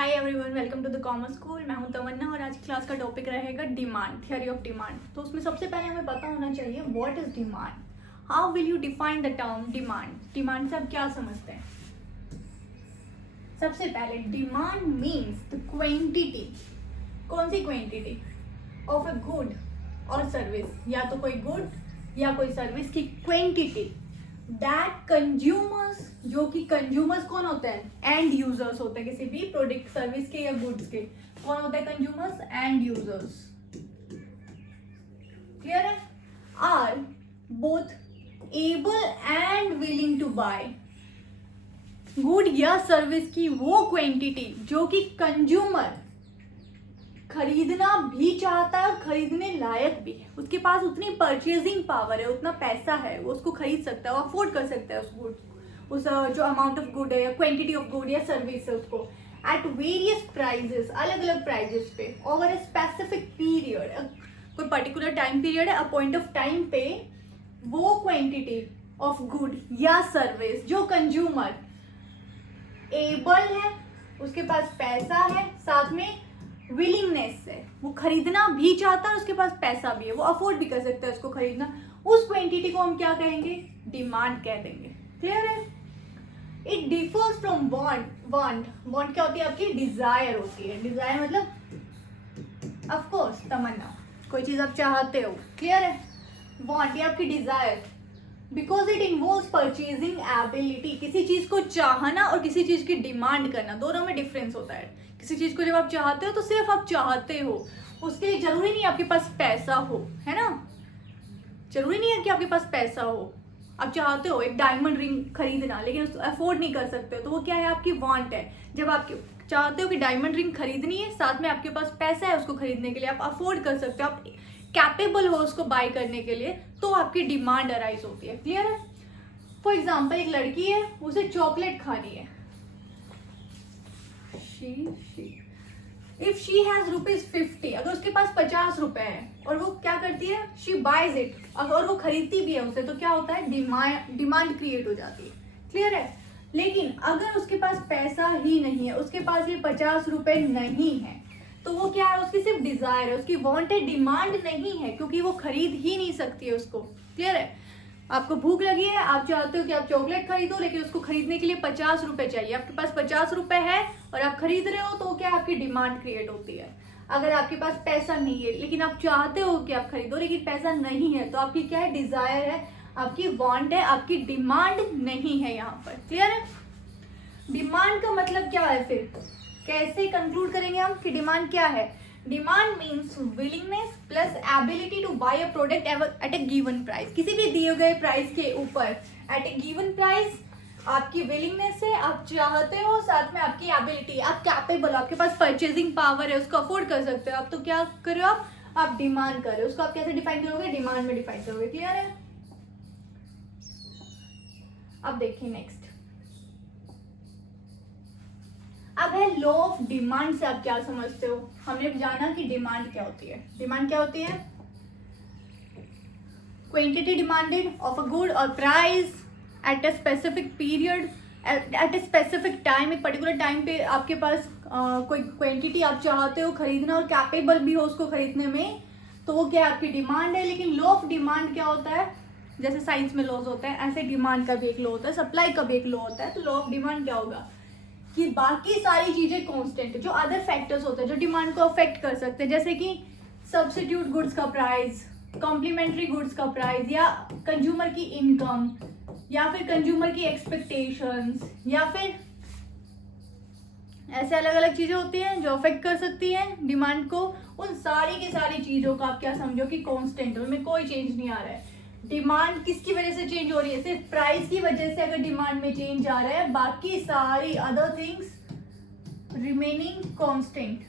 Hi everyone, welcome to the commerce school. मैं हूं तमन्ना और आज की क्लास का टॉपिक रहेगा डिमांड, थ्योरी ऑफ डिमांड। तो उसमें सबसे पहले हमें पता होना चाहिए what is demand, how will you define the term demand. Demand से आप क्या समझते हैं? सबसे पहले डिमांड मीन्स द क्वांटिटी। कौन सी क्वांटिटी? ऑफ अ गुड और सर्विस, या तो कोई गुड या कोई सर्विस की क्वांटिटी दैट कंज्यूमर्स, जो कि कंज्यूमर्स कौन होते हैं? एंड यूजर्स होते हैं किसी भी प्रोडक्ट सर्विस के या गुड्स के। कौन होते हैं कंज्यूमर्स? End users. क्लियर है? Are both able and willing to buy good या सर्विस की वो क्वांटिटी जो कि कंज्यूमर खरीदना भी चाहता है और खरीदने लायक भी है। उसके पास उतनी परचेजिंग पावर है, उतना पैसा है, वो उसको खरीद सकता है, वो अफोर्ड कर सकता है उस गुड, उस जो अमाउंट ऑफ गुड है या क्वांटिटी ऑफ गुड या सर्विस है उसको एट वेरियस प्राइजेस, अलग अलग प्राइजेस पे ओवर ए स्पेसिफिक पीरियड। कोई पर्टिकुलर टाइम पीरियड है, अ पॉइंट ऑफ टाइम पे वो क्वांटिटी ऑफ गुड या सर्विस जो कंज्यूमर एबल है, उसके पास पैसा है, साथ में विलिंगनेस है, वो खरीदना भी चाहता है और उसके पास पैसा भी है, वो अफोर्ड भी कर सकता है उसको खरीदना, उस क्वांटिटी को हम क्या कहेंगे? डिमांड कह देंगे। क्लियर है? It differs from want. Want क्या होती है? आपकी डिजायर होती है। डिजायर मतलब ऑफ कोर्स तमन्ना, कोई चीज आप चाहते हो। क्लियर है? वांट ये आपकी desire, because it involves purchasing ability. किसी चीज को चाहना और किसी चीज की डिमांड करना, दोनों में डिफरेंस होता है। किसी चीज को जब आप चाहते हो तो सिर्फ आप चाहते हो, उसके लिए जरूरी नहीं आपके पास पैसा हो, है ना? जरूरी नहीं है कि आपके पास पैसा हो। आप चाहते हो एक डायमंड रिंग खरीदना, लेकिन उसको अफोर्ड नहीं कर सकते हो, तो वो क्या है? आपकी वांट है। जब आप चाहते हो कि डायमंड रिंग खरीदनी है, साथ में आपके पास पैसा है उसको खरीदने के लिए, आप अफोर्ड कर सकते हो, आप कैपेबल हो उसको बाय करने के लिए, तो आपकी डिमांड अराइज होती है। क्लियर है? फॉर एग्जाम्पल, एक लड़की है, उसे चॉकलेट खानी है। इफ शी हैज ₹50, अगर उसके पास 50 रुपए है और वो क्या करती है? शी बाइज इट, अगर वो खरीदती भी है उसे, तो क्या होता है? डिमांड क्रिएट हो जाती है। क्लियर है? लेकिन अगर उसके पास पैसा ही नहीं है, उसके पास ये 50 रुपए नहीं है, तो वो क्या है? उसकी सिर्फ डिजायर है, उसकी वांट है, डिमांड नहीं है, क्योंकि वो खरीद ही नहीं सकती है उसको। क्लियर है? आपको भूख लगी है, आप चाहते हो कि आप चॉकलेट खरीदो, लेकिन उसको खरीदने के लिए 50 रुपए चाहिए। आपके पास 50 रुपए है और आप खरीद रहे हो, तो क्या आपकी डिमांड क्रिएट होती है। अगर आपके पास पैसा नहीं है लेकिन आप चाहते हो कि आप खरीदो, लेकिन पैसा नहीं है, तो आपकी क्या है? डिजायर है, आपकी वांट है, आपकी डिमांड नहीं है यहाँ पर। क्लियर है? डिमांड का मतलब क्या है? फिर कैसे कंक्लूड करेंगे हम कि डिमांड क्या है? Demand means willingness plus ability to buy a product at a given price. किसी भी दिए गए प्राइस के ऊपर एट ए गिवन प्राइस आपकी विलिंगनेस है, आप चाहते हो, साथ में आपकी एबिलिटी, आप कैपेबल, आपके पास परचेजिंग पावर है, उसको अफोर्ड कर सकते हो आप, तो क्या कर रहे हो? आप डिमांड कर रहे हो। उसको आप कैसे डिफाइन करोगे? डिमांड में डिफाइन करोगे। क्लियर है? अब देखिए नेक्स्ट, अब है लॉ ऑफ डिमांड से आप क्या समझते हो? हमने जाना कि डिमांड क्या होती है। डिमांड क्या होती है? Quantity demanded of a good और price at a specific period, at a specific time. एक पर्टिकुलर टाइम पे आपके पास कोई क्वांटिटी आप चाहते हो खरीदना और कैपेबल भी हो उसको खरीदने में, तो वो क्या आपकी डिमांड है। लेकिन लॉ ऑफ डिमांड क्या होता है? जैसे साइंस में लॉज होता है, ऐसे डिमांड का भी एक लॉ होता है, सप्लाई का भी एक लॉ होता है। तो लॉ ऑफ डिमांड क्या होगा? कि बाकी सारी चीजें कांस्टेंट है, जो अदर फैक्टर्स होते हैं जो डिमांड को अफेक्ट कर सकते हैं, जैसे कि सब्स्टिट्यूट गुड्स का प्राइस, कॉम्प्लीमेंट्री गुड्स का प्राइस, या कंज्यूमर की इनकम, या फिर कंज्यूमर की एक्सपेक्टेशंस, या फिर ऐसे अलग अलग चीजें होती हैं जो अफेक्ट कर सकती हैं डिमांड को। उन सारी की सारी चीजों का आप क्या समझो कि कांस्टेंट है, उनमें कोई चेंज नहीं आ रहा है। डिमांड किसकी वजह से चेंज हो रही है? सिर्फ प्राइस की वजह से अगर डिमांड में चेंज आ रहा है, बाकी सारी अदर थिंग्स रिमेनिंग कांस्टेंट।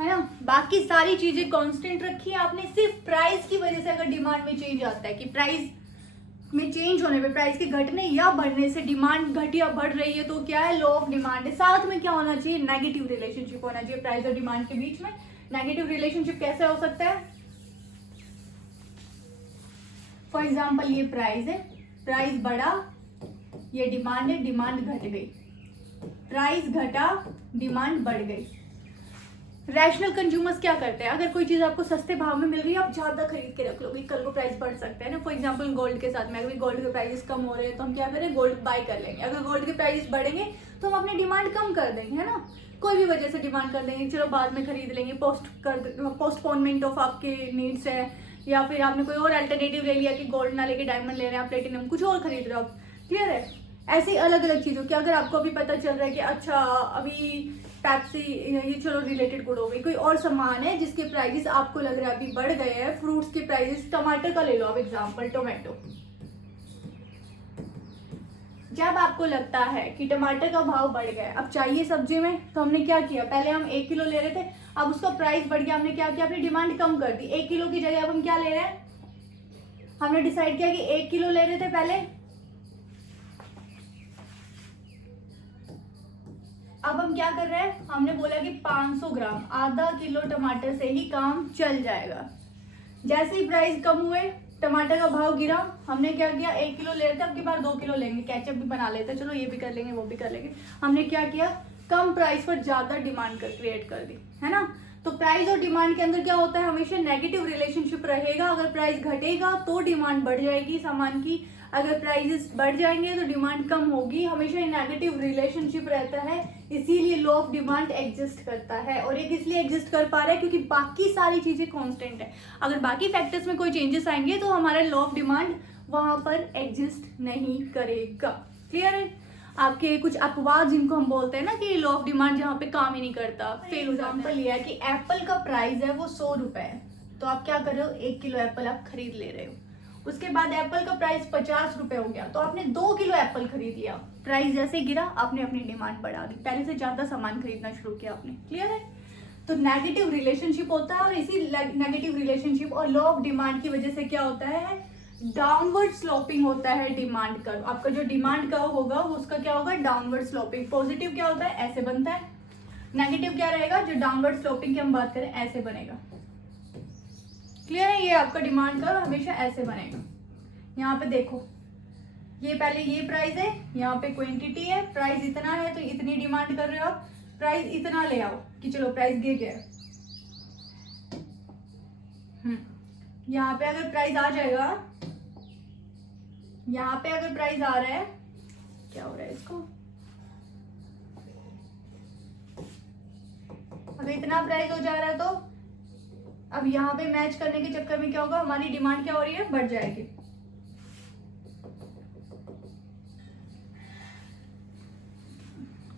है ना? बाकी सारी चीजें कांस्टेंट रखी है आपने, सिर्फ प्राइस की वजह से अगर डिमांड में चेंज आता है कि प्राइस में चेंज होने पे, प्राइस के घटने या बढ़ने से डिमांड घट या बढ़ रही है, तो क्या है? लॉ ऑफ डिमांड है। साथ में क्या होना चाहिए? नेगेटिव रिलेशनशिप होना चाहिए प्राइस और डिमांड के बीच में। नेगेटिव रिलेशनशिप कैसे हो सकता है? फॉर एग्जाम्पल ये प्राइस है, प्राइस बढ़ा, ये डिमांड है, डिमांड घट गई, प्राइस घटा, डिमांड बढ़ गई। रैशनल कंज्यूमर्स क्या करते हैं, अगर कोई चीज़ आपको सस्ते भाव में मिल रही है आप ज़्यादा खरीद के रख लोगे, कल को प्राइस बढ़ सकता है ना। फॉर एग्जांपल गोल्ड के साथ में, अगर गोल्ड के प्राइस कम हो रहे हैं तो हम क्या करें, गोल्ड बाय कर लेंगे। अगर गोल्ड के प्राइस बढ़ेंगे तो हम अपनी डिमांड कम कर देंगे, है ना, कोई भी वजह से डिमांड कर देंगे, चलो बाद में खरीद लेंगे, पोस्टपोनमेंट ऑफ आपके नीड्स है, या फिर आपने कोई और अल्टरनेटिव ले लिया कि गोल्ड ना लेके डायमंड ले रहे हैं आप, प्लेटिनम कुछ और खरीद रहे हो आप। क्लियर है, ऐसी अलग अलग चीज़ों की। अगर आपको अभी पता चल रहा है कि अच्छा अभी पैप्सी, ये चलो रिलेटेड गुड हो गई, कोई और सामान है जिसके प्राइसेस आपको लग रहा है अभी बढ़ गए हैं, फ्रूट्स के प्राइसेस, टमाटर का ले लो आप एग्जांपल, टोमेटो। जब आपको लगता है कि टमाटर का भाव बढ़ गया, अब चाहिए सब्जी में, तो हमने क्या किया, पहले हम 1 किलो ले रहे थे, अब उसका प्राइस बढ़ गया, हमने क्या किया, अपनी डिमांड कम कर दी। 1 किलो की जगह अब हम क्या ले रहे हैं, हमने डिसाइड किया कि 1 किलो ले रहे थे पहले, अब हम क्या कर रहे हैं, हमने बोला कि 500 ग्राम, आधा किलो टमाटर से ही काम चल जाएगा। जैसे ही प्राइस कम हुए, टमाटर का भाव गिरा, हमने क्या किया, 1 किलो ले रहे थे, अब की बार 2 किलो लेंगे, केचप भी बना लेते, चलो ये भी कर लेंगे, वो भी कर लेंगे। हमने क्या किया, कम प्राइस पर ज्यादा डिमांड क्रिएट कर दी, है ना। तो प्राइस और डिमांड के अंदर क्या होता है, हमेशा नेगेटिव रिलेशनशिप रहेगा। अगर प्राइस घटेगा तो डिमांड बढ़ जाएगी सामान की, अगर प्राइसेस बढ़ जाएंगे तो डिमांड कम होगी, हमेशा नेगेटिव रिलेशनशिप रहता है। इसीलिए लॉ ऑफ डिमांड एग्जिस्ट करता है, और एक इसलिए एग्जिस्ट कर पा रहा है क्योंकि बाकी सारी चीजें कांस्टेंट है। अगर बाकी फैक्टर्स में कोई चेंजेस आएंगे तो हमारा लॉ ऑफ डिमांड वहां पर एग्जिस्ट नहीं करेगा। क्लियर है, आपके कुछ अपवाद जिनको हम बोलते हैं ना कि लॉ ऑफ डिमांड जहाँ पे काम ही नहीं करता। फिर एग्जाम्पल लिया है कि एप्पल का प्राइस है वो 100 रुपए है, तो आप क्या कर रहे हो, 1 किलो एप्पल आप खरीद ले रहे हो। उसके बाद एप्पल का प्राइस 50 रुपए हो गया, तो आपने 2 किलो एप्पल खरीद लिया। प्राइस जैसे गिरा, आपने अपनी डिमांड बढ़ा दी, पहले से ज्यादा सामान खरीदना शुरू किया आपने। क्लियर है, तो नेगेटिव रिलेशनशिप होता है, और इसी नेगेटिव रिलेशनशिप और लॉ ऑफ डिमांड की वजह से क्या होता है, डाउनवर्ड स्लोपिंग होता है डिमांड कर्व। आपका जो डिमांड कर्व होगा वो उसका क्या होगा, डाउनवर्ड स्लोपिंग। पॉजिटिव क्या होता है, ऐसे बनता है, नेगेटिव क्या रहेगा, जो डाउनवर्ड स्लोपिंग की हम बात करें ऐसे बनेगा। क्लियर है, ये आपका डिमांड कर्व हमेशा ऐसे बनेगा। यहाँ पे देखो, ये पहले ये प्राइस है, यहाँ पे क्वांटिटी है, प्राइस इतना है तो इतनी डिमांड कर रहे हो आप, प्राइस इतना ले आओ कि चलो प्राइस गिर गया। यहाँ पे अगर प्राइस आ जाएगा, यहाँ पे अगर प्राइस आ रहा है, क्या हो रहा है इसको, अगर इतना प्राइस हो जा रहा है तो अब यहाँ पे मैच करने के चक्कर में क्या होगा, हमारी डिमांड क्या हो रही है, बढ़ जाएगी।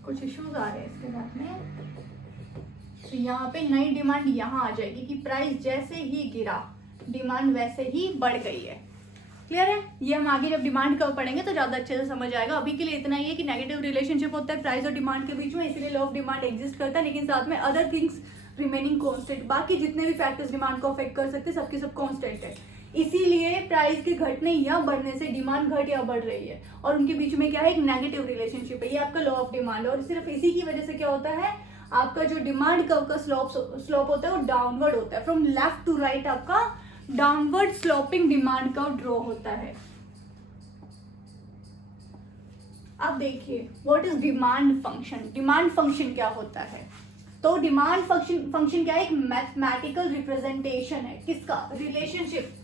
कुछ इश्यूज आ रहे हैं इसके साथ में, तो यहाँ पे नई डिमांड यहाँ आ जाएगी कि प्राइस जैसे ही गिरा डिमांड वैसे ही बढ़ गई है। क्लियर है, ये हम आगे जब डिमांड कब पढ़ेंगे तो ज्यादा अच्छे से समझ आएगा। अभी के लिए इतना ही है कि नेगेटिव रिलेशनशिप होता है प्राइस और डिमांड के बीच में, इसलिए लॉ ऑफ डिमांड एग्जिस्ट करता है, लेकिन साथ में अदर थिंग्स रिमेनिंग कांस्टेंट। बाकी जितने भी फैक्टर्स डिमांड को अफेक्ट कर सकते हैं सबके सब कांस्टेंट है। इसीलिए प्राइस के घटने या बढ़ने से डिमांड घट या बढ़ रही है, और उनके बीच में क्या है, एक नेगेटिव रिलेशनशिप है। ये आपका लॉ ऑफ डिमांड है, और सिर्फ इसी की वजह से क्या होता है, आपका जो डिमांड कर्व का स्लोप होता है वो डाउनवर्ड होता है। फ्रॉम लेफ्ट टू राइट आपका downward sloping demand curve draw होता है। अब देखिए what is demand function. Demand function क्या होता है, तो डिमांड फंक्शन क्या है, एक मैथमेटिकल रिप्रेजेंटेशन है किसका, रिलेशनशिप।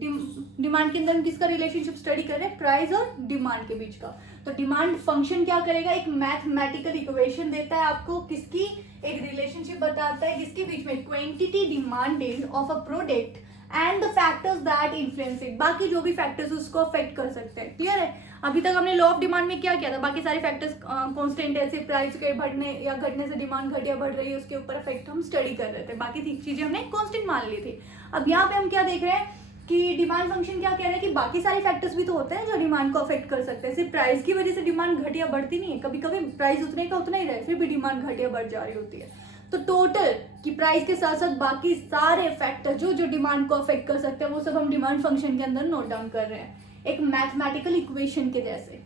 डिमांड के अंदर हम किसका रिलेशनशिप स्टडी कर रहे हैं, प्राइस और डिमांड के बीच का। तो डिमांड फंक्शन क्या करेगा, एक मैथमेटिकल इक्वेशन देता है आपको, किसकी, एक रिलेशनशिप बताता है किसके बीच में, quantity demanded of a product and the factors that influence it. बाकी जो भी फैक्टर्स उसको अफेक्ट कर सकते हैं। क्लियर है, अभी तक हमने लॉ ऑफ डिमांड में क्या किया था, बाकी सारे फैक्टर्स कांस्टेंट है, सिर्फ प्राइस के बढ़ने या घटने से डिमांड घट या बढ़ रही है उसके ऊपर इफेक्ट हम स्टडी कर रहे थे, बाकी चीजें हमने कांस्टेंट मान ली थी। अब यहाँ पे हम क्या देख रहे हैं कि डिमांड फंक्शन क्या कह रहा है कि बाकी सारे फैक्टर्स भी तो होते हैं जो डिमांड को अफेक्ट कर सकते हैं, सिर्फ प्राइस की वजह से डिमांड घट या बढ़ती नहीं है। कभी कभी प्राइस उतने का उतना ही रहे फिर भी डिमांड घट या बढ़ जा रही होती है। तो टोटल कि प्राइस के साथ साथ बाकी सारे फैक्टर जो जो डिमांड को अफेक्ट कर सकते हैं वो सब हम डिमांड फंक्शन के अंदर नोट डाउन कर रहे हैं, एक मैथमेटिकल इक्वेशन के जैसे।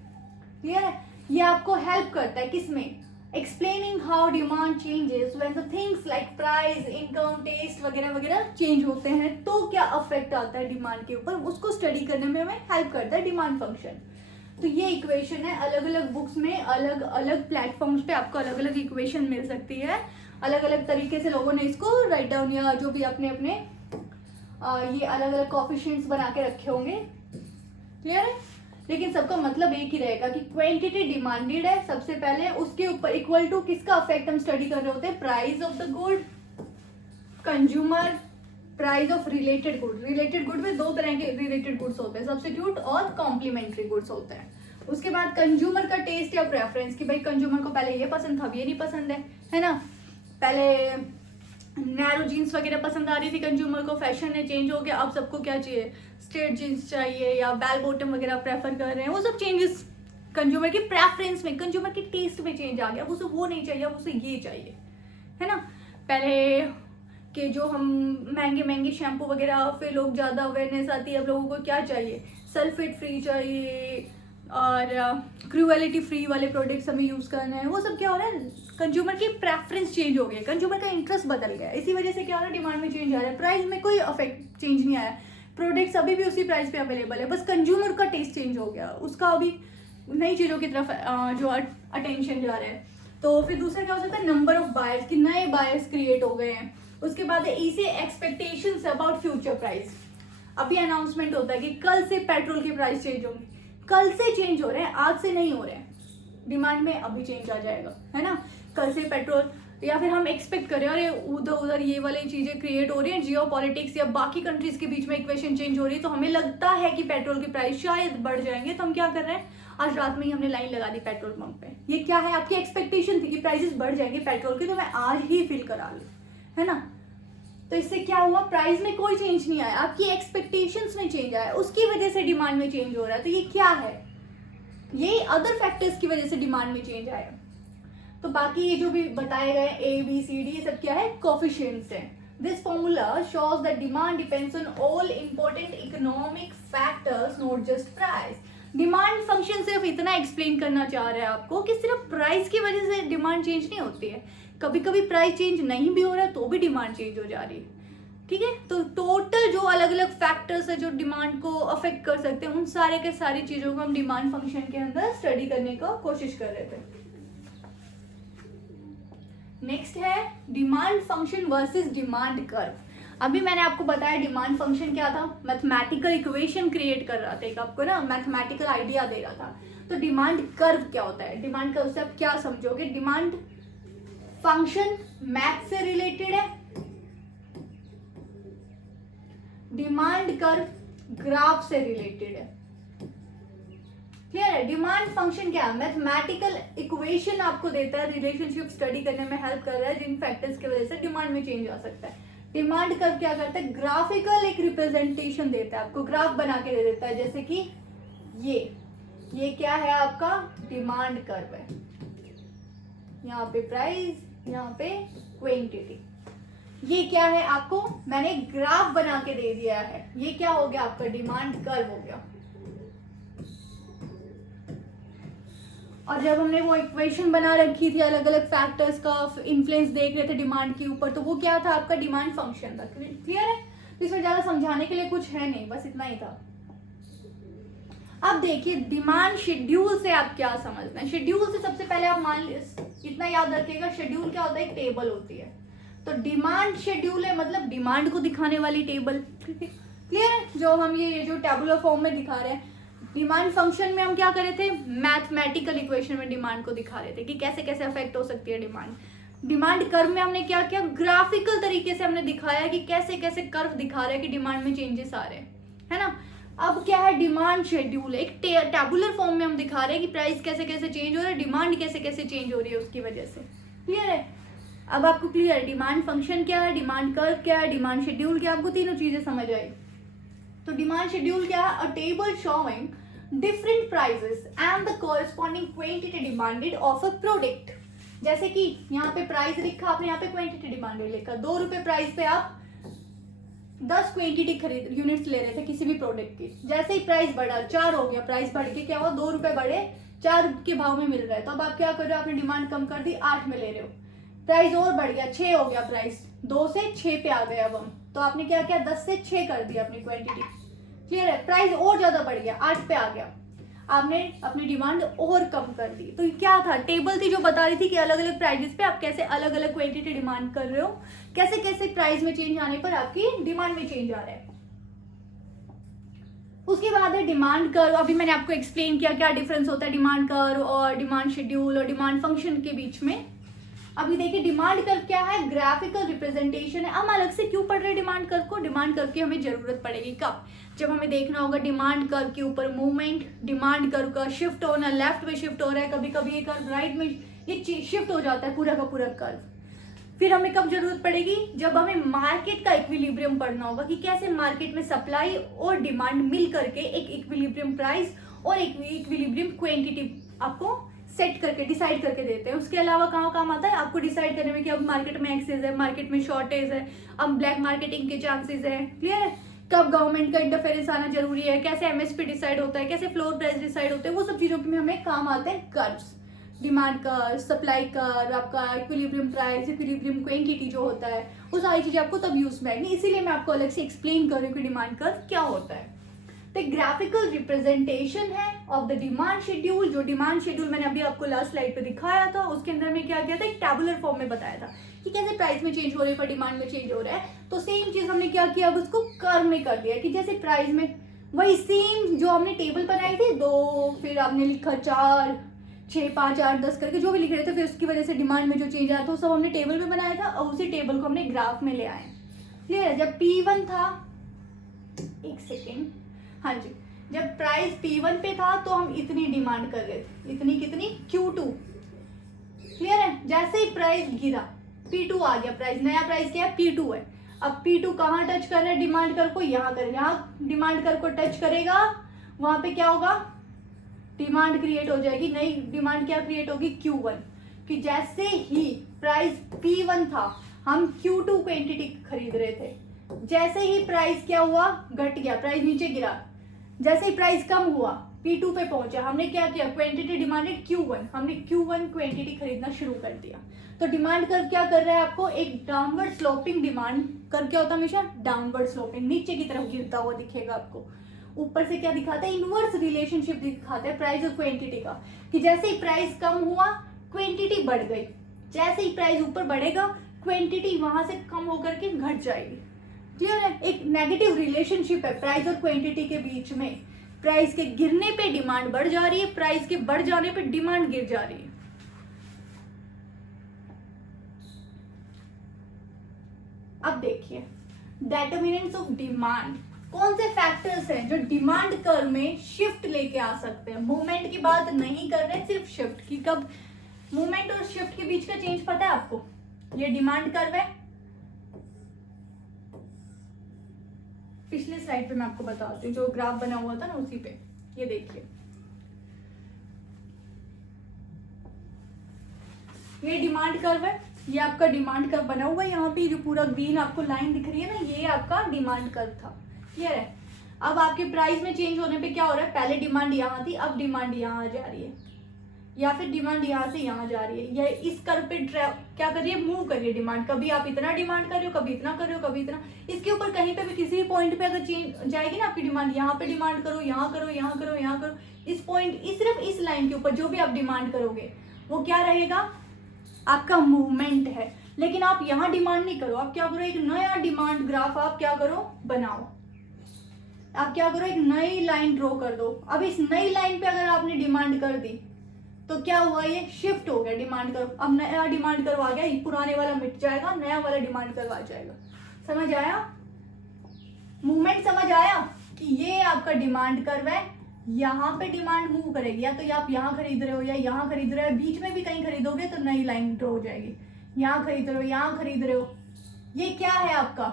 क्लियर है, ये आपको हेल्प करता है किसमें, explaining how demand changes when the things like price, income, taste वगैरह वगैरह चेंज होते हैं तो क्या अफेक्ट आता है डिमांड के ऊपर, उसको स्टडी करने में हमें हेल्प करता है डिमांड फंक्शन। तो ये इक्वेशन है, अलग अलग बुक्स में अलग अलग प्लेटफॉर्म्स पे आपको अलग अलग इक्वेशन मिल सकती है, अलग अलग तरीके से लोगों ने इसको राइट डाउन या जो भी अपने अपने ये अलग अलग कोफिशिएंट्स बना के रखे होंगे। क्लियर है? लेकिन सबका मतलब एक ही रहेगा कि क्वांटिटी डिमांडेड है सबसे पहले, उसके ऊपर इक्वल टू किसका अफेक्ट हम स्टडी कर रहे होते हैं, price of the good, consumer price of related good. Related good में दो तरह के रिलेटेड गुड्स होते हैं, सब्स्टिट्यूट और कॉम्प्लीमेंट्री गुड्स होते हैं। उसके बाद कंज्यूमर का टेस्ट या प्रेफरेंस कि भाई कंज्यूमर को पहले ये पसंद था अब ये नहीं पसंद है ना। पहले नैरो जीन्स वगैरह पसंद आ रही थी कंज्यूमर को, फैशन है चेंज हो गया, अब सबको क्या चाहिए, स्ट्रेट जीन्स चाहिए या बेल बॉटम वगैरह प्रेफर कर रहे हैं। वो सब चेंजेस कंज्यूमर की प्रेफरेंस में, कंज्यूमर के टेस्ट में चेंज आ गया, उसे वो नहीं चाहिए, उसे ये चाहिए, है ना। पहले के जो हम महंगे महंगे शैम्पू वगैरह फिर लोग ज़्यादा अवेयरनेस आती है, अब लोगों को क्या चाहिए, सल्फेट फ्री चाहिए और क्रूएलिटी फ्री वाले प्रोडक्ट्स हमें यूज़ करना है। वो सब क्या हो रहा है, कंज्यूमर की प्रेफरेंस चेंज हो गई, कंज्यूमर का इंटरेस्ट बदल गया, इसी वजह से क्या हो रहा है, डिमांड में चेंज आ रहा है। प्राइस में कोई अफेक्ट चेंज नहीं आया, प्रोडक्ट्स अभी भी उसी प्राइस पे अवेलेबल है, बस कंज्यूमर का टेस्ट चेंज हो गया, उसका अभी नई चीज़ों की तरफ जो अटेंशन जा रहा है। तो फिर दूसरा क्या हो सकता है, नंबर ऑफ बायर्स, कि नए बायर्स क्रिएट हो गए हैं। उसके बाद इसे एक्सपेक्टेशंस अबाउट फ्यूचर प्राइस, अभी अनाउंसमेंट होता है कि कल से पेट्रोल के प्राइस चेंज होंगे, कल से चेंज हो रहे हैं, आज से नहीं हो रहे हैं, डिमांड में अभी चेंज आ जाएगा, है ना। कल से पेट्रोल, या फिर हम एक्सपेक्ट करें अरे उधर उधर ये वाली चीज़ें क्रिएट हो रही हैं, जियो पॉलिटिक्स या बाकी कंट्रीज के बीच में इक्वेशन चेंज हो रही है, तो हमें लगता है कि पेट्रोल के प्राइस शायद बढ़ जाएंगे, तो हम क्या कर रहे हैं, आज रात में ही हमने लाइन लगा दी पेट्रोल पंप पे। ये क्या है, आपकी एक्सपेक्टेशन थी कि प्राइसेस बढ़ जाएंगे पेट्रोल के, तो मैं आज ही फिल करा लूँ, है ना। तो इससे क्या हुआ, प्राइस में कोई चेंज नहीं आया, आपकी एक्सपेक्टेशंस में चेंज आया, उसकी वजह से डिमांड में चेंज हो रहा है। तो ये क्या है, ये अदर फैक्टर्स की वजह से डिमांड में चेंज आया। तो बाकी ये जो भी बताए गए ए बी सी डी, ये सब क्या है, कोफिशिएंट्स हैं। This formula shows that demand depends on all important economic factors, not just price. Demand function सिर्फ इतना एक्सप्लेन करना चाह रहा है आपको कि सिर्फ प्राइस की वजह से डिमांड चेंज नहीं होती है, कभी कभी प्राइस चेंज नहीं भी हो रहा है तो भी डिमांड चेंज हो जा रही है। ठीक है, तो टोटल जो अलग अलग फैक्टर्स है जो डिमांड को अफेक्ट कर सकते हैं, उन सारे के सारी चीजों को हम डिमांड फंक्शन के अंदर स्टडी करने का कोशिश कर रहे थे। नेक्स्ट है demand function versus demand curve. अभी मैंने आपको बताया डिमांड फंक्शन क्या था, मैथमेटिकल इक्वेशन क्रिएट कर रहा था, एक आपको ना मैथमेटिकल आइडिया दे रहा था। तो डिमांड कर्व क्या होता है, डिमांड कर्व से आप क्या समझोगे, डिमांड फंक्शन मैथ से रिलेटेड है, डिमांड कर्व ग्राफ से रिलेटेड है। क्लियर है, डिमांड फंक्शन क्या है, मैथमेटिकल इक्वेशन आपको देता है, रिलेशनशिप स्टडी करने में हेल्प कर रहा है, जिन फैक्टर्स की वजह से डिमांड में चेंज आ सकता है। डिमांड कर्व क्या करता है, ग्राफिकल एक रिप्रेजेंटेशन देता है आपको, ग्राफ बना के दे देता है, जैसे कि ये क्या है आपका डिमांड कर्व है, यहाँ पे प्राइस, यहाँ पे क्वांटिटी, ये क्या है आपको मैंने ग्राफ बना के दे दिया है, ये क्या हो गया आपका डिमांड कर्व हो गया। और जब हमने वो इक्वेशन बना रखी थी, अलग अलग फैक्टर्स का इन्फ्लुएंस देख रहे थे डिमांड के ऊपर, तो वो क्या था आपका डिमांड फंक्शन था। क्लियर है, तो इसमें ज्यादा समझाने के लिए कुछ है नहीं, बस इतना ही था। अब देखिए डिमांड शेड्यूल से आप क्या समझते हैं। शेड्यूल से सबसे पहले आप मान इतना याद रखिएगा, शेड्यूल क्या होता है, एक टेबल होती है। तो डिमांड शेड्यूल है मतलब डिमांड को दिखाने वाली टेबल। क्लियर है, जो हम ये जो टेबुलर फॉर्म में दिखा रहे हैं, डिमांड फंक्शन में हम क्या कर रहे थे, मैथमेटिकल इक्वेशन में डिमांड को दिखा रहे थे कि कैसे कैसे अफेक्ट हो सकती है डिमांड। डिमांड कर्व में हमने क्या किया, ग्राफिकल तरीके से हमने दिखाया कि कैसे कैसे कर्व दिखा रहे हैं कि डिमांड में चेंजेस आ रहे हैं, है ना। अब क्या है, डिमांड शेड्यूल, एक टेबुलर फॉर्म में हम दिखा रहे हैं कि प्राइस कैसे कैसे चेंज हो रहा है, डिमांड कैसे कैसे चेंज हो रही है उसकी वजह से। क्लियर है, अब आपको क्लियर है डिमांड फंक्शन क्या है, डिमांड कर्व क्या है, डिमांड शेड्यूल क्या, आपको तीनों चीजें समझ आई। तो डिमांड शेड्यूल क्या है, अ table showing different prices and the corresponding quantity demanded of a product. जैसे कि यहाँ पे प्राइस लिखा आपने, यहाँ पे क्वांटिटी डिमांडेड लिखा, 2 रुपए प्राइस पे आप 10 क्वांटिटी खरीद यूनिट्स ले रहे थे किसी भी प्रोडक्ट की। जैसे ही प्राइस बढ़ा 4 हो गया, प्राइस बढ़ के क्या हुआ 2 रुपए बढ़े, 4 के भाव में मिल रहा है, तो अब आप क्या कर रहे हो, आपने डिमांड कम कर दी, 8 में ले रहे हो, प्राइस और बढ़ गया, 6 हो गया प्राइस, 2 से 6 पे आ गए अब हम, तो आपने क्या किया, 10 से 6 कर दिया अपनी क्वांटिटी, क्लियर है, प्राइस और ज्यादा बढ़ गया, 8 पे आ गया, आपने अपनी डिमांड और कम कर दी। तो क्या था, टेबल थी जो बता रही थी कि अलग अलग प्राइजेस पे आप कैसे अलग अलग क्वांटिटी डिमांड कर रहे हो, कैसे कैसे प्राइस में चेंज आने पर आपकी डिमांड में चेंज आ रहा है। उसके बाद है डिमांड कर्व। अभी मैंने आपको एक्सप्लेन किया क्या डिफरेंस होता है डिमांड कर्व और डिमांड शेड्यूल और डिमांड फंक्शन के बीच में। अभी देखिए डिमांड कर्व क्या है, ग्राफिकल रिप्रेजेंटेशन है। हम अलग से क्यों पढ़ रहे हैं डिमांड कर्व को, डिमांड कर्व की हमें जरूरत पड़ेगी कब, जब हमें देखना होगा डिमांड कर्व के ऊपर मूवमेंट, डिमांड कर्व का शिफ्ट होना, लेफ्ट में शिफ्ट हो रहा है, कभी कभी ये कर्व राइट में ये शिफ्ट हो जाता है पूरा का पूरा कर्व। फिर हमें कब जरूरत पड़ेगी, जब हमें मार्केट का इक्विलिब्रियम पढ़ना होगा कि कैसे मार्केट में सप्लाई और डिमांड मिल करके एक इक्विलिब्रियम प्राइस और एक इक्विलिब्रियम क्वांटिटी आपको सेट करके डिसाइड करके देते हैं। उसके अलावा कहाँ काम आता है आपको डिसाइड करने में कि अब मार्केट में एक्सेस है, मार्केट में शॉर्टेज है, अब ब्लैक मार्केटिंग के चांसेस है, क्लियर है, कब गवर्नमेंट का इंटरफेरेंस आना जरूरी है, कैसे एमएसपी डिसाइड होता है, कैसे फ्लोर प्राइस डिसाइड होते हैं, वो सब चीजों में हमें काम आते हैं curves, demand curve, supply curve, आपका इक्विलिब्रियम प्राइस, इक्विलिब्रियम क्वांटिटी जो होता है, वो सारी चीजें आपको तब यूज में आएंगी। इसीलिए मैं आपको अलग से एक्सप्लेन कर रही हूँ कि डिमांड कर्व क्या होता है। तो ग्राफिकल रिप्रेजेंटेशन है ऑफ द डिमांड शेड्यूल। जो डिमांड शेड्यूल मैंने अभी आपको लास्ट स्लाइड पे दिखाया था, उसके अंदर में क्या किया था, एक टैबुलर फॉर्म में बताया था कि कैसे प्राइस में चेंज हो रही है पर डिमांड में चेंज हो रहा है। तो सेम चीज हमने क्या किया, अब उसको कर्व में कर दिया कि जैसे प्राइस में वही सेम जो हमने टेबल बनाई थी 2, फिर आपने लिखा 4, 6, 5, 8, 10 करके जो भी लिख रहे थे, फिर उसकी वजह से डिमांड में जो चेंज आया था वो सब हमने टेबल में बनाया था और उसी टेबल को हमने ग्राफ में ले आए। क्लियर है, जब P1 था, एक सेकेंड, हाँ जी, जब प्राइस P1 पे था तो हम इतनी डिमांड कर रहे थे, इतनी कितनी, Q2, क्लियर है। जैसे ही प्राइस गिरा P2 आ गया, प्राइस नया प्राइस क्या है, P2 है। अब P2 कहाँ टच कर रहा है डिमांड कर को, यहाँ करेगा, यहाँ डिमांड कर को टच करेगा, वहां पे क्या होगा, डिमांड क्रिएट हो जाएगी, नई डिमांड क्या क्रिएट होगी, Q1, कि जैसे ही प्राइस P1 था हम Q2 क्वांटिटी खरीद रहे थे, जैसे ही प्राइस क्या हुआ, घट गया, प्राइस नीचे गिरा, जैसे ही प्राइस कम हुआ P2 पे पहुंचा, हमने क्या किया, क्वांटिटी डिमांडेड Q1, हमने Q1 क्वांटिटी खरीदना शुरू कर दिया। तो डिमांड कर्व क्या कर रहा है आपको, एक डाउनवर्ड स्लोपिंग डिमांड कर्व क्या होता है, हमेशा डाउनवर्ड स्लोपिंग, नीचे की तरफ गिरता हुआ दिखेगा आपको। ऊपर से क्या दिखाता है, इनवर्स रिलेशनशिप दिखाता है प्राइस और क्वांटिटी का, कि जैसे ही प्राइस कम हुआ क्वांटिटी बढ़ गई, जैसे ही प्राइस ऊपर बढ़ेगा क्वांटिटी वहां से कम होकर के घट जाएगी। क्लियर है, एक नेगेटिव रिलेशनशिप है प्राइस और क्वांटिटी के बीच में। प्राइस के गिरने पे डिमांड बढ़ जा रही है, प्राइस के बढ़ जाने पे डिमांड गिर जा रही है। अब देखिए डिटरमिनेंट्स ऑफ डिमांड, कौन से फैक्टर्स हैं जो डिमांड कर्व में शिफ्ट लेके आ सकते हैं। मूवमेंट की बात नहीं कर रहे, सिर्फ शिफ्ट की। कब मूवमेंट और शिफ्ट के बीच का चेंज पता है आपको, ये डिमांड कर्व है, पिछले स्लाइड पे मैं आपको बताती हूँ, जो ग्राफ बना हुआ था ना उसी पे, ये देखिए, ये डिमांड कर्व है, ये आपका डिमांड कर्व बना हुआ है, यहाँ पे जो पूरा ग्रीन आपको लाइन दिख रही है ना, ये आपका डिमांड कर्व था। क्लियर है, अब आपके प्राइस में चेंज होने पे क्या हो रहा है, पहले डिमांड यहाँ थी, अब डिमांड यहाँ जा रही है, या फिर डिमांड यहाँ से यहाँ जा रही है, या इस कर्व पे क्या कर रही है, मूव कर रही है डिमांड। कभी आप इतना डिमांड कर रहे हो, कभी इतना कर रहे हो, कभी इतना, इसके ऊपर कहीं पे भी किसी भी पॉइंट पे अगर चेंज जाएगी ना आपकी डिमांड, यहाँ पे डिमांड करो, यहाँ करो, यहाँ करो, यहाँ करो, इस पॉइंट, सिर्फ इस लाइन के ऊपर जो भी आप डिमांड करोगे वो क्या रहेगा, आपका मूवमेंट है। लेकिन आप यहाँ डिमांड नहीं करो, आप क्या करो, एक नया डिमांड ग्राफ आप क्या करो, बनाओ। आप क्या करो, एक नई लाइन ड्रॉ कर दो। अब इस नई लाइन पे अगर आपने डिमांड कर दी तो क्या हुआ, ये शिफ्ट हो गया डिमांड कर्व, अब नया डिमांड कर्व आ गया, पुराने वाला मिट जाएगा, नया वाला डिमांड कर्व आ जाएगा। समझ आया, मूवमेंट समझ आया कि ये आपका डिमांड कर्व है, यहाँ पे डिमांड मूव करेगी, या तो आप यहाँ खरीद रहे हो या यहाँ खरीद रहे हो, बीच में भी कहीं खरीदोगे तो नई लाइन ड्रॉ हो जाएगी, यहाँ खरीद रहे हो, यहाँ खरीद रहे हो। ये क्या है आपका,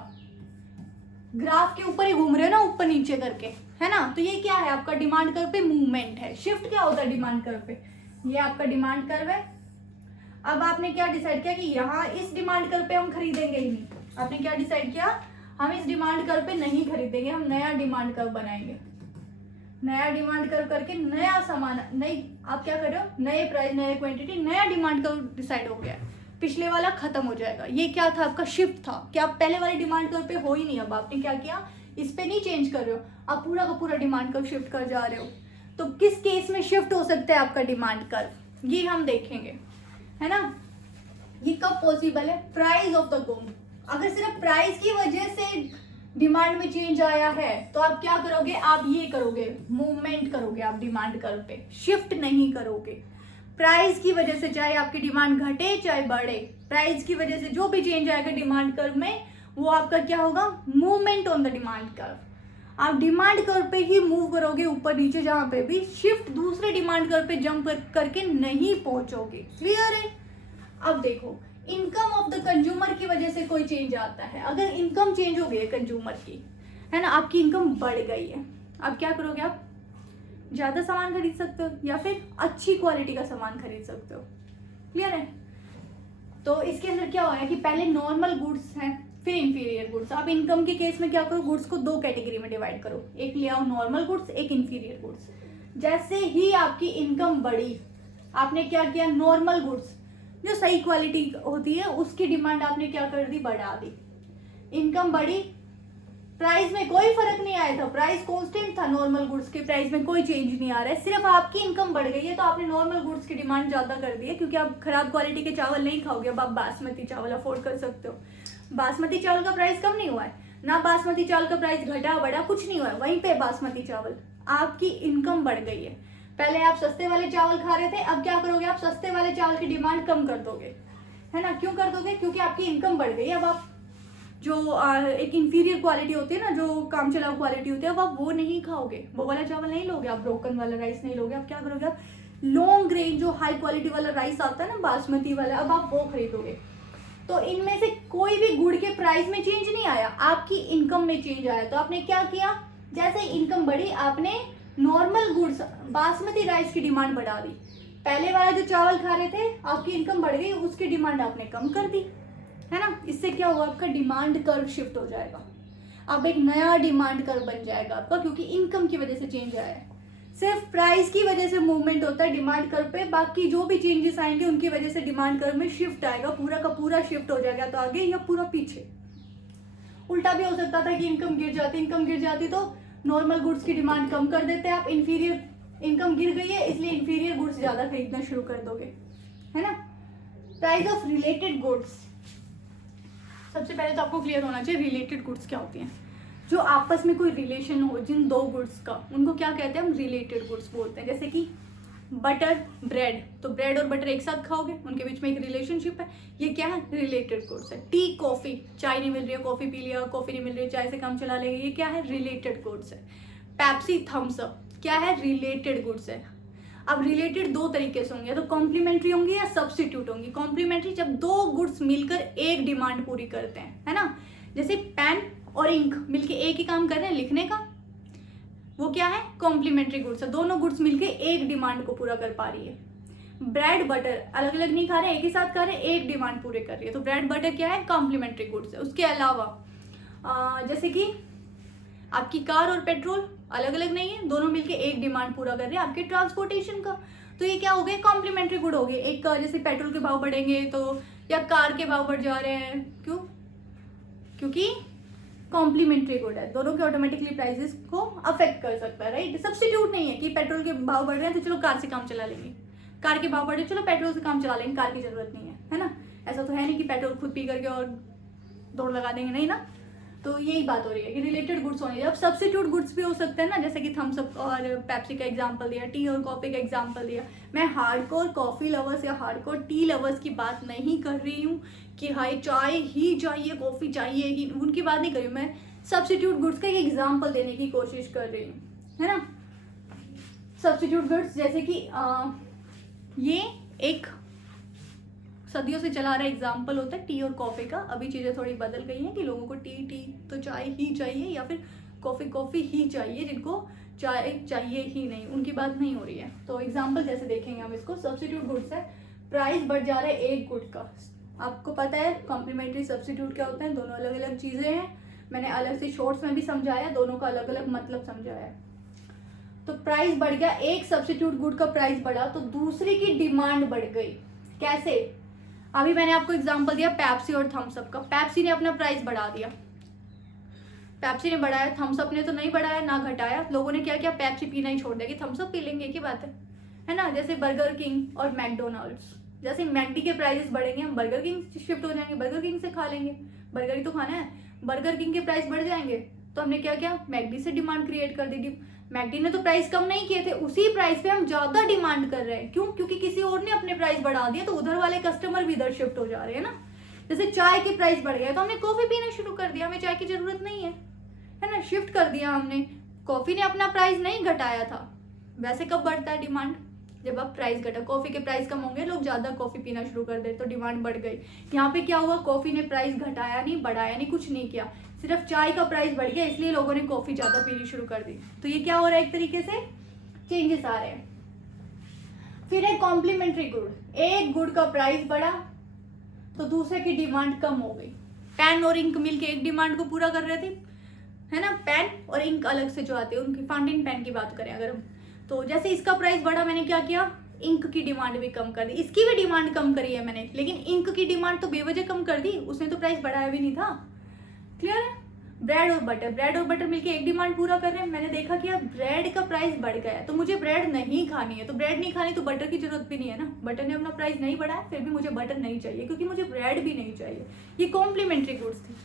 ग्राफ के ऊपर ही घूम रहे हो ना, ऊपर नीचे करके, है ना, तो ये क्या है आपका डिमांड कर्व पे मूवमेंट है। शिफ्ट क्या होता है डिमांड कर्व पे, ये आपका डिमांड कर्व है। अब आपने क्या डिसाइड किया कि यहाँ इस डिमांड कर्व पे हम खरीदेंगे ही नहीं, आपने क्या डिसाइड किया, हम इस डिमांड कर्व पे नहीं खरीदेंगे, हम नया डिमांड कर्व बनाएंगे। नया डिमांड कर्व करके नया सामान, नई आप क्या कर रहे हो, नए प्राइस नए क्वांटिटी नया डिमांड कर्व डिसाइड हो गया है, पिछले वाला खत्म हो जाएगा। ये क्या था, आपका शिफ्ट था कि आप पहले वाले डिमांड कर्व पे हो ही नहीं, अब आपने क्या किया, इस पे नहीं चेंज कर रहे हो, आप पूरा का पूरा डिमांड कर्व शिफ्ट कर जा रहे हो। तो किस केस में शिफ्ट हो सकता है आपका डिमांड कर्व, ये हम देखेंगे, है ना। ये कब पॉसिबल है, प्राइस ऑफ द गुड। अगर सिर्फ प्राइस की वजह से डिमांड में चेंज आया है तो आप क्या करोगे, आप ये करोगे, मूवमेंट करोगे, आप डिमांड कर्व पे शिफ्ट नहीं करोगे। प्राइस की वजह से चाहे आपकी डिमांड घटे चाहे बढ़े, प्राइस की वजह से जो भी चेंज आएगा डिमांड कर्व में वो आपका क्या होगा, movement on the demand curve. आप डिमांड कर्व पे ही मूव करोगे ऊपर नीचे, जहां पे भी शिफ्ट दूसरे डिमांड कर्व पे जंप करके नहीं पहुंचोगे। क्लियर है। अब देखो, इनकम ऑफ द कंज्यूमर की वजह से कोई चेंज आता है, अगर इनकम चेंज हो गई है कंज्यूमर की, है ना, आपकी इनकम बढ़ गई है, अब क्या करोगे, आप ज्यादा सामान खरीद सकते हो या फिर अच्छी क्वालिटी का सामान खरीद सकते हो। क्लियर है। तो इसके अंदर क्या हो रहा है कि पहले नॉर्मल गुड्स हैं फिर इंफीरियर गुड्स। आप इनकम के केस में क्या करो, गुड्स को दो कैटेगरी में डिवाइड करो, एक ले आओ नॉर्मल गुड्स, एक इंफीरियर गुड्स। जैसे ही आपकी इनकम बढ़ी, आपने क्या किया, नॉर्मल गुड्स जो सही क्वालिटी होती है उसकी डिमांड आपने क्या कर दी, बढ़ा दी। इनकम बढ़ी, प्राइस में कोई फर्क नहीं आया था, प्राइस कांस्टेंट था, नॉर्मल गुड्स के प्राइस में कोई चेंज नहीं आ रहा है, सिर्फ आपकी इनकम बढ़ गई है तो आपने नॉर्मल गुड्स की डिमांड ज्यादा कर दी है, क्योंकि आप खराब क्वालिटी के चावल नहीं खाओगे, अब आप बासमती चावल अफोर्ड कर सकते हो। बासमती चावल का प्राइस कम नहीं हुआ है ना, बासमती चावल का प्राइस घटा बढ़ा कुछ नहीं हुआ है, वहीं पे बासमती चावल, आपकी इनकम बढ़ गई है। पहले आप सस्ते वाले चावल खा रहे थे, अब क्या करोगे, आप सस्ते वाले चावल की डिमांड कम कर दोगे, है ना। क्यों कर दोगे, क्योंकि आपकी इनकम बढ़ गई। अब आप जो एक इंफीरियर क्वालिटी होती है ना, जो काम चलाऊ क्वालिटी होती है, अब आप वो नहीं खाओगे, वो वाला चावल नहीं लोगे, आप ब्रोकन वाला राइस नहीं लोगे, आप क्या करोगे, आप लॉन्ग ग्रेन जो हाई क्वालिटी वाला राइस आता है ना, बासमती वाला, अब आप वो खरीदोगे। तो इनमें से कोई भी गुड़ के प्राइस में चेंज नहीं आया, आपकी इनकम में चेंज आया। तो आपने क्या किया, जैसे इनकम बढ़ी आपने नॉर्मल गुड्स बासमती राइस की डिमांड बढ़ा दी। पहले वाला जो चावल खा रहे थे आपकी इनकम बढ़ गई, उसकी डिमांड आपने कम कर दी, है ना। इससे क्या हुआ, आपका डिमांड कर्व शिफ्ट हो जाएगा, अब एक नया डिमांड कर्व बन जाएगा आपका, क्योंकि इनकम की वजह से चेंज आया है। सिर्फ प्राइस की वजह से मूवमेंट होता है डिमांड कर्व पे, बाकी जो भी चेंजेस आएंगे उनकी वजह से डिमांड कर्व में शिफ्ट आएगा, पूरा का पूरा शिफ्ट हो जाएगा, तो आगे या पूरा पीछे। उल्टा भी हो सकता था कि इनकम गिर जाती तो नॉर्मल गुड्स की डिमांड कम कर देते आप, इंफीरियर, इनकम गिर गई है इसलिए इंफीरियर गुड्स ज्यादा खरीदना शुरू कर दोगे, है ना। प्राइस ऑफ रिलेटेड गुड्स, सबसे पहले तो आपको क्लियर होना चाहिए रिलेटेड गुड्स क्या होती हैं। जो आपस में कोई रिलेशन हो जिन दो गुड्स का, उनको क्या कहते हैं, हम रिलेटेड गुड्स बोलते हैं। जैसे कि बटर ब्रेड, तो ब्रेड और बटर एक साथ खाओगे, उनके बीच में एक रिलेशनशिप है, ये क्या है, रिलेटेड गुड्स है। टी कॉफी, चाय नहीं मिल रही है कॉफी पी लिया, कॉफी नहीं मिल रही है चाय से काम चला लेंगे, ये क्या है, रिलेटेड गुड्स है। पेप्सी थम्स अप क्या है, रिलेटेड गुड्स है। अब रिलेटेड दो तरीके से होंगे, या तो कॉम्प्लीमेंट्री होंगी या सब्स्टिट्यूट होंगी। कॉम्प्लीमेंट्री जब दो गुड्स मिलकर एक डिमांड पूरी करते हैं, है ना। जैसे पेन और इंक मिलके एक ही काम कर रहे हैं, लिखने का, वो क्या है, कॉम्प्लीमेंट्री गुड्स है। दोनों गुड्स मिलके एक डिमांड को पूरा कर पा रही है। ब्रेड बटर अलग अलग नहीं खा रहे, एक ही साथ खा रहे, एक डिमांड पूरे कर रही है, तो ब्रेड बटर क्या है, कॉम्प्लीमेंट्री गुड्स है। उसके अलावा जैसे कि आपकी कार और पेट्रोल अलग अलग नहीं है, दोनों मिलके एक डिमांड पूरा कर रहे हैं आपके ट्रांसपोर्टेशन का, तो ये क्या हो गए, कॉम्प्लीमेंट्री गुड हो गए। एक जैसे पेट्रोल के भाव बढ़ेंगे तो, या कार के भाव बढ़ जा रहे हैं, क्यों, क्योंकि कॉम्प्लीमेंट्री गुड है, दोनों के ऑटोमेटिकली प्राइसेस को अफेक्ट कर सकता है, राइट। सब्स्टिट्यूट नहीं है कि पेट्रोल के भाव बढ़ रहे हैं तो चलो कार से काम चला लेंगे, कार के भाव बढ़ रहे चलो पेट्रोल से काम चला लेंगे, कार की जरूरत नहीं है ना। ऐसा तो है नहीं कि पेट्रोल खुद पी करके और दौड़ लगा देंगे, नहीं ना। तो यही बात हो रही है कि रिलेटेड गुड्स होने। अब सब्स्टिट्यूट गुड्स भी हो सकते हैं ना, जैसे कि थम्स अप और पेप्सी का एग्जांपल दिया, टी और कॉफी का एग्जांपल दिया। मैं हार्डकोर कॉफी लवर्स या हार्डकोर टी लवर्स की बात नहीं कर रही हूँ कि हाई चाय ही चाहिए, कॉफी चाहिए ही, उनकी बात नहीं कर रही हूँ मैं। सब्स्टिट्यूट गुड्स का एक एग्जाम्पल देने की कोशिश कर रही हूँ, है ना। सब्स्टिट्यूट गुड्स जैसे कि ये एक सदियों से चला रहा एग्जाम्पल होता है टी और कॉफ़ी का। अभी चीज़ें थोड़ी बदल गई हैं कि लोगों को टी तो चाय ही चाहिए, या फिर कॉफ़ी ही चाहिए, जिनको चाय चाहिए ही नहीं, उनकी बात नहीं हो रही है। तो एग्जाम्पल जैसे देखेंगे हम इसको, सब्स्टिट्यूट गुड्स है, प्राइस बढ़ जा रहा है एक गुड का। आपको पता है कॉम्प्लीमेंट्री सब्स्टिट्यूट क्या होता है, दोनों अलग अलग चीज़ें हैं, मैंने अलग से शॉर्ट्स में भी समझाया, दोनों का अलग अलग मतलब समझाया है। तो प्राइस बढ़ गया, एक सब्स्टिट्यूट गुड का प्राइस बढ़ा तो दूसरी की डिमांड बढ़ गई। कैसे? अभी मैंने आपको एग्जांपल दिया पेप्सी और थम्स अप का। पेप्सी ने अपना प्राइस बढ़ा दिया, पेप्सी ने बढ़ाया, थम्स अप ने तो नहीं बढ़ाया ना घटाया। लोगों ने क्या किया, पेप्सी पीना ही छोड़ दिया कि थम्स अप पी लेंगे, की बात है ना। जैसे बर्गर किंग और मैकडोनल्ड्स, जैसे मैकडी के प्राइसेस बढ़ेंगे हम बर्गर किंग शिफ्ट हो जाएंगे, बर्गर किंग से खा लेंगे, बर्गर ही तो खाना है। बर्गर किंग के प्राइस बढ़ जाएंगे तो हमने क्या किया, मैकडी से डिमांड क्रिएट कर दी। मैकडी ने तो प्राइस कम नहीं किए थे, उसी प्राइस पे हम ज्यादा डिमांड कर रहे हैं। क्यों? क्योंकि किसी और ने अपने प्राइस बढ़ा दिए तो उधर वाले कस्टमर भी इधर शिफ्ट हो जा रहे हैं ना। जैसे चाय के प्राइस बढ़ गए तो हमने कॉफी पीना शुरू कर दिया, हमें चाय की जरूरत नहीं है ना, शिफ्ट कर दिया हमने। कॉफी ने अपना प्राइस नहीं घटाया था। वैसे कब बढ़ता है डिमांड? जब आप प्राइस घटा, कॉफी के प्राइस कम होंगे, लोग ज्यादा कॉफी पीना शुरू कर दे तो डिमांड बढ़ गई। यहाँ पे क्या हुआ, कॉफी ने प्राइस घटाया नहीं, बढ़ाया नहीं, कुछ नहीं किया, सिर्फ चाय का प्राइस बढ़ गया, इसलिए लोगों ने कॉफी ज्यादा पीनी शुरू कर दी। तो ये क्या हो रहा है, एक तरीके से चेंजेस आ रहे हैं। फिर है कॉम्प्लीमेंट्री गुड, एक गुड का प्राइस बढ़ा तो दूसरे की डिमांड कम हो गई। पेन और इंक मिलके एक डिमांड को पूरा कर रहे थे, है ना। पेन और इंक अलग से जो आते हैं, उनकी फाउंटेन पेन की बात करें अगर हम, तो जैसे इसका प्राइस बढ़ा, मैंने क्या किया, इंक की डिमांड भी कम कर दी। इसकी भी डिमांड कम करी है मैंने, लेकिन इंक की डिमांड तो बेवजह कम कर दी, उसने तो प्राइस बढ़ाया भी नहीं था। क्लियर है? ब्रेड और बटर, ब्रेड और बटर मिलके एक डिमांड पूरा कर रहे हैं। मैंने देखा कि ब्रेड का प्राइस बढ़ गया है तो मुझे ब्रेड नहीं खानी है, तो ब्रेड नहीं खानी तो बटर की जरूरत भी नहीं है ना। बटर ने अपना प्राइस नहीं बढ़ाया, फिर भी मुझे बटर नहीं चाहिए क्योंकि मुझे ब्रेड भी नहीं चाहिए। ये कॉम्प्लीमेंट्री गुड्स थी।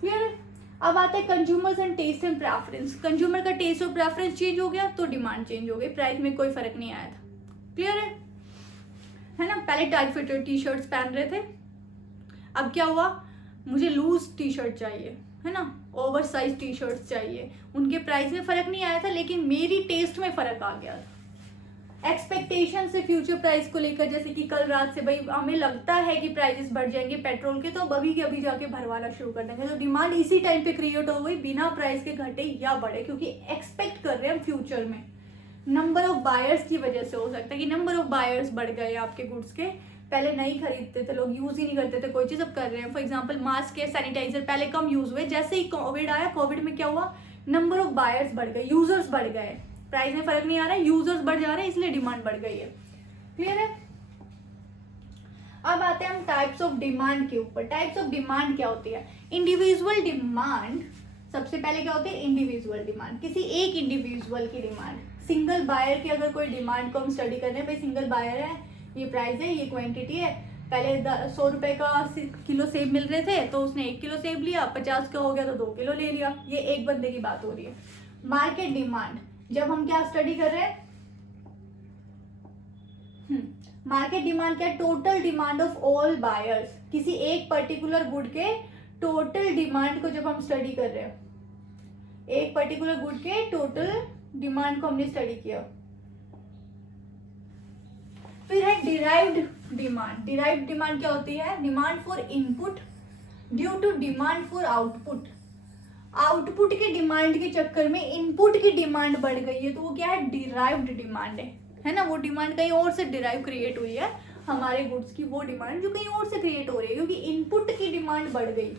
क्लियर है? अब आता है consumers and taste and preference. Consumer का टेस्ट और प्रेफरेंस चेंज हो गया तो डिमांड चेंज हो गई, प्राइस में कोई फर्क नहीं आया था। क्लियर है ना। पहले टाइट फिटेड टी शर्ट्स पहन रहे थे, अब क्या हुआ, मुझे लूज टी शर्ट चाहिए, है ना, ओवर साइज टी शर्ट्स चाहिए। उनके प्राइस में फर्क नहीं आया था, लेकिन मेरी टेस्ट में फर्क आ गया था। एक्सपेक्टेशन से फ्यूचर प्राइस को लेकर, जैसे कि कल रात से भाई हमें लगता है कि प्राइसेस बढ़ जाएंगे पेट्रोल के, तो अब अभी के अभी जाके भरवाना शुरू कर देंगे। तो डिमांड इसी टाइम पे क्रिएट हो गई, बिना प्राइस के घटे या बढ़े, क्योंकि एक्सपेक्ट कर रहे हैं फ्यूचर में। नंबर ऑफ बायर्स की वजह से हो सकता है कि नंबर ऑफ बायर्स बढ़ गए आपके गुड्स के। पहले नहीं खरीदते थे लोग, यूज ही नहीं करते थे कोई चीज, अब कर रहे हैं। फॉर एग्जाम्पल मास्क या सैनिटाइजर पहले कम यूज हुए, जैसे ही कोविड आया, कोविड में क्या हुआ, नंबर ऑफ बायर्स बढ़ गए, यूजर्स बढ़ गए। प्राइस में फर्क नहीं आ रहा है, यूजर्स बढ़ जा रहे हैं, इसलिए डिमांड बढ़ गई है। क्लियर है? अब आते हैं हम टाइप्स ऑफ डिमांड के ऊपर। टाइप्स ऑफ डिमांड क्या होती है? इंडिविजुअल डिमांड, सबसे पहले क्या होती है, इंडिविजुअल डिमांड, किसी एक इंडिविजुअल की डिमांड। सिंगल बायर की अगर कोई डिमांड को हम स्टडी कर रहे हैं, भाई सिंगल बायर है, ये प्राइस है, ये क्वांटिटी है, पहले 100 रुपए का किलो सेब मिल रहे थे तो उसने 1 किलो सेब लिया, 50 का हो गया तो 2 किलो ले लिया, ये एक बंदे की बात हो रही है। मार्केट डिमांड, जब हम क्या स्टडी कर रहे हैं, मार्केट डिमांड क्या है, total demand of all buyers, किसी एक पर्टिकुलर गुड के टोटल डिमांड को जब हम स्टडी कर रहे हैं, एक पर्टिकुलर गुड के टोटल डिमांड को हमने स्टडी किया। फिर है डिराइव्ड डिमांड। डिराइव्ड डिमांड क्या होती है, demand for input due to demand for output. Output के डिमांड के चक्कर में इनपुट की डिमांड बढ़ गई है, तो वो क्या है, डिराइव्ड डिमांड है ना। वो डिमांड कहीं और से डिराइव क्रिएट हुई है, हमारे गुड्स की वो डिमांड जो कहीं और से क्रिएट हो रही है, क्योंकि इनपुट की डिमांड बढ़ गई,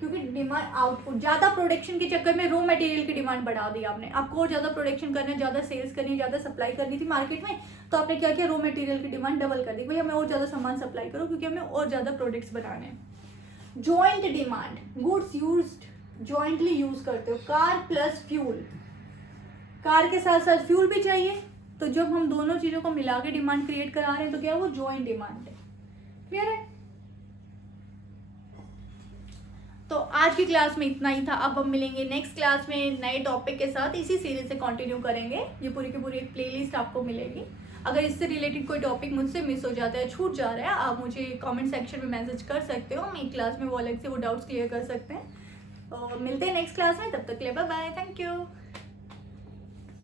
क्योंकि डिमांड आउटपुट, ज्यादा प्रोडक्शन के चक्कर में रॉ मटेरियल की डिमांड बढ़ा दी आपने। आपको और ज्यादा प्रोडक्शन करना है, ज्यादा सेल्स करनी है, ज्यादा सप्लाई करनी थी मार्केट में, तो आपने क्या किया, रॉ मटेरियल की डिमांड डबल कर दी, भाई हमें और ज्यादा सामान सप्लाई करो क्योंकि हमें और ज्यादा प्रोडक्ट्स बनाने हैं। Joint demand, goods used jointly use करते हो, कार प्लस फ्यूल, कार के साथ साथ फ्यूल भी चाहिए, तो जब हम दोनों चीजों को मिला के डिमांड क्रिएट करा रहे हैं तो क्या वो जॉइंट डिमांड है। क्लियर है? तो आज की क्लास में इतना ही था। अब हम मिलेंगे नेक्स्ट क्लास में नए टॉपिक के साथ, इसी सीरीज से कंटिन्यू करेंगे। ये पूरी की पूरी एक प्लेलिस्ट आपको मिलेगी। अगर इससे रिलेटेड कोई टॉपिक मुझसे मिस हो जाता है, छूट जा रहा है, आप मुझे कमेंट सेक्शन में मैसेज कर सकते हो, मैं क्लास में वो अलग से वो डाउट्स क्लियर कर सकते हैं। और मिलते हैं नेक्स्ट क्लास में, तब तक के लिए बाय बाय, थैंक यू।